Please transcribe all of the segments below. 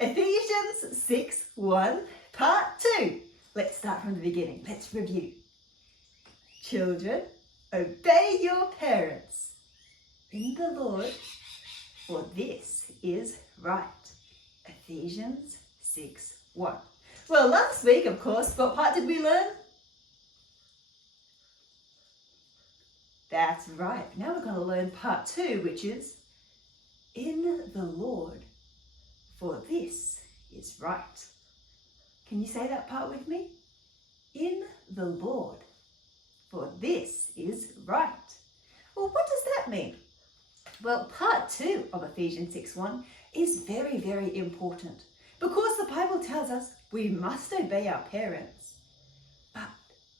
Ephesians 6:1, part 2. Let's start from the beginning. Let's review. Children, obey your parents in the Lord, for this is right. Ephesians 6:1. Well, last week, of course, what part did we learn? That's right. Now we're going to learn part 2, which is in the Lord, for this is right. Can you say that part with me? In the Lord, for this is right. Well, what does that mean? Well, part 2 of Ephesians 6:1 is very, very important because the Bible tells us we must obey our parents, but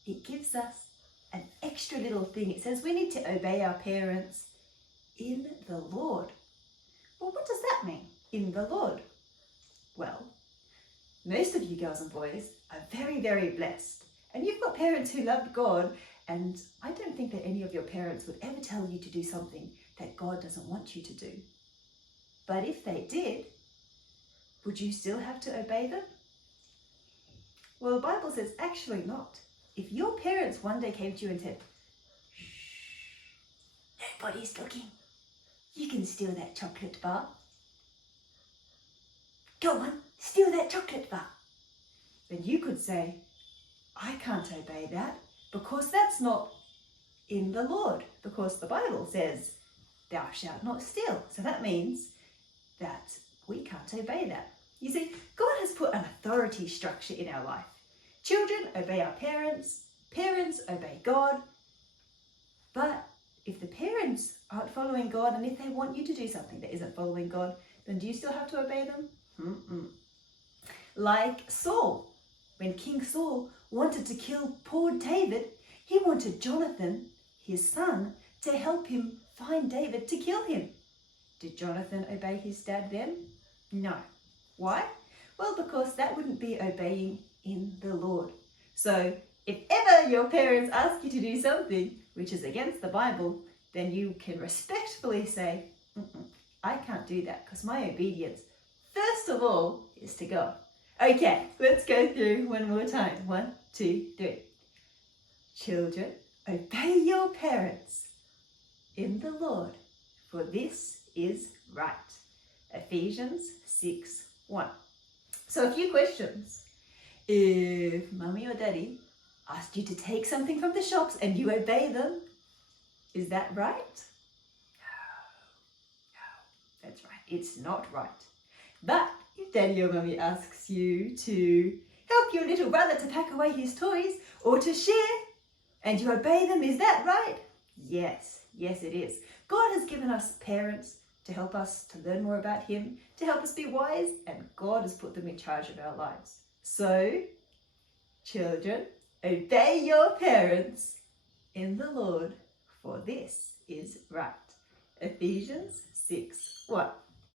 it gives us an extra little thing. It says we need to obey our parents in the Lord. Well, what does that mean, in the Lord? Well, most of you girls and boys are very, very blessed. And you've got parents who love God, and I don't think that any of your parents would ever tell you to do something that God doesn't want you to do. But if they did, would you still have to obey them? Well, the Bible says actually not. If your parents one day came to you and said, "Shh, nobody's looking. You can steal that chocolate bar. Go on, steal that chocolate bar." Then you could say, "I can't obey that because that's not in the Lord, because the Bible says, 'Thou shalt not steal.'" So that means that we can't obey that. You see, God has put an authority structure in our life. Children obey our parents, parents obey God. But if the parents aren't following God, and if they want you to do something that isn't following God, then do you still have to obey them? Like Saul. When King Saul wanted to kill poor David, he wanted Jonathan, his son, to help him find David to kill him. Did Jonathan obey his dad then? No. Why? Well, because that wouldn't be obeying in the Lord. So if ever your parents ask you to do something which is against the Bible, then you can respectfully say, "I can't do that because my obedience, first of all, is to God." Okay, let's go through one more time. 1, 2, 3. Children, obey your parents in the Lord, for this is right. Ephesians 6:1. So a few questions. If Mummy or Daddy asked you to take something from the shops and you obey them, is that right? No, that's right. It's not right. But if Daddy or Mummy asks you to help your little brother to pack away his toys or to share and you obey them, is that right? Yes, it is. God has given us parents to help us to learn more about Him, to help us be wise, and God has put them in charge of our lives. So, children, obey your parents in the Lord, for this is right. Ephesians 6:1.